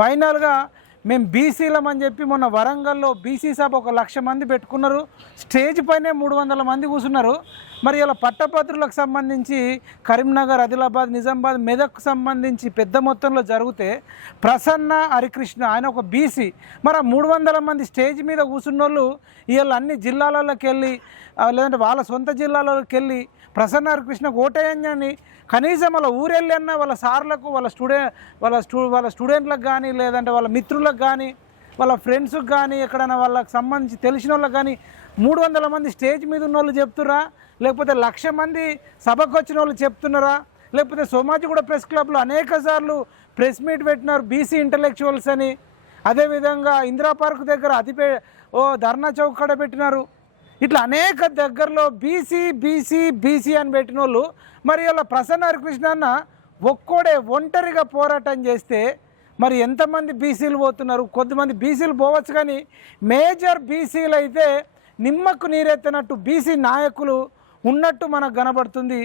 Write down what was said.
ఫైనల్గా మేము బీసీలమని చెప్పి మొన్న వరంగల్లో బీసీ సభ 1,00,000 మంది పెట్టుకున్నారు. స్టేజ్ పైనే 300 మంది కూర్చున్నారు. మరి ఇలా పట్టభద్రులకు సంబంధించి కరీంనగర్, ఆదిలాబాద్, నిజామాబాద్, మెదక్కు సంబంధించి పెద్ద మొత్తంలో జరిగితే ప్రసన్న హరికృష్ణ ఆయన ఒక బీసీ, మరి ఆ 300 మంది స్టేజ్ మీద కూర్చున్న వాళ్ళు వీళ్ళు అన్ని జిల్లాలలోకి వెళ్ళి లేదంటే వాళ్ళ సొంత జిల్లాలోకి వెళ్ళి ప్రసన్న హరికృష్ణకు ఓటేయని కనీసం వాళ్ళ ఊరెళ్ళి అన్న వాళ్ళ సార్లకు వాళ్ళ స్టూడెంట్లకు కానీ లేదంటే వాళ్ళ మిత్రులకు కానీ వాళ్ళ ఫ్రెండ్స్కి కానీ ఎక్కడైనా వాళ్ళకి సంబంధించి తెలిసిన వాళ్ళకి కానీ 300 మంది స్టేజ్ మీద ఉన్న వాళ్ళు చెప్తురా, లేకపోతే 1,00,000 మంది సభకు వచ్చిన వాళ్ళు చెప్తున్నారా, లేకపోతే సోమాజిగూడ ప్రెస్ క్లబ్లో అనేక సార్లు ప్రెస్ మీట్ పెట్టినారు బీసీ ఇంటలెక్చువల్స్ అని. అదేవిధంగా ఇందిరా పార్క్ దగ్గర ధర్నా చౌక్ కాడ పెట్టినారు. ఇట్లా అనేక దగ్గరలో బీసీ బీసీ బీసీ అని పెట్టిన వాళ్ళు మరి ఇలా ప్రసన్న హరికృష్ణ అన్న ఒంటరిగా పోరాటం చేస్తే మరి ఎంతమంది బీసీలు పోతున్నారు? కొద్దిమంది బీసీలు పోవచ్చు, కానీ మేజర్ బీసీలు అయితే నిమ్మకు నీరెత్తినట్టు బీసీ నాయకులు ఉన్నట్టు మనకు కనబడుతుంది.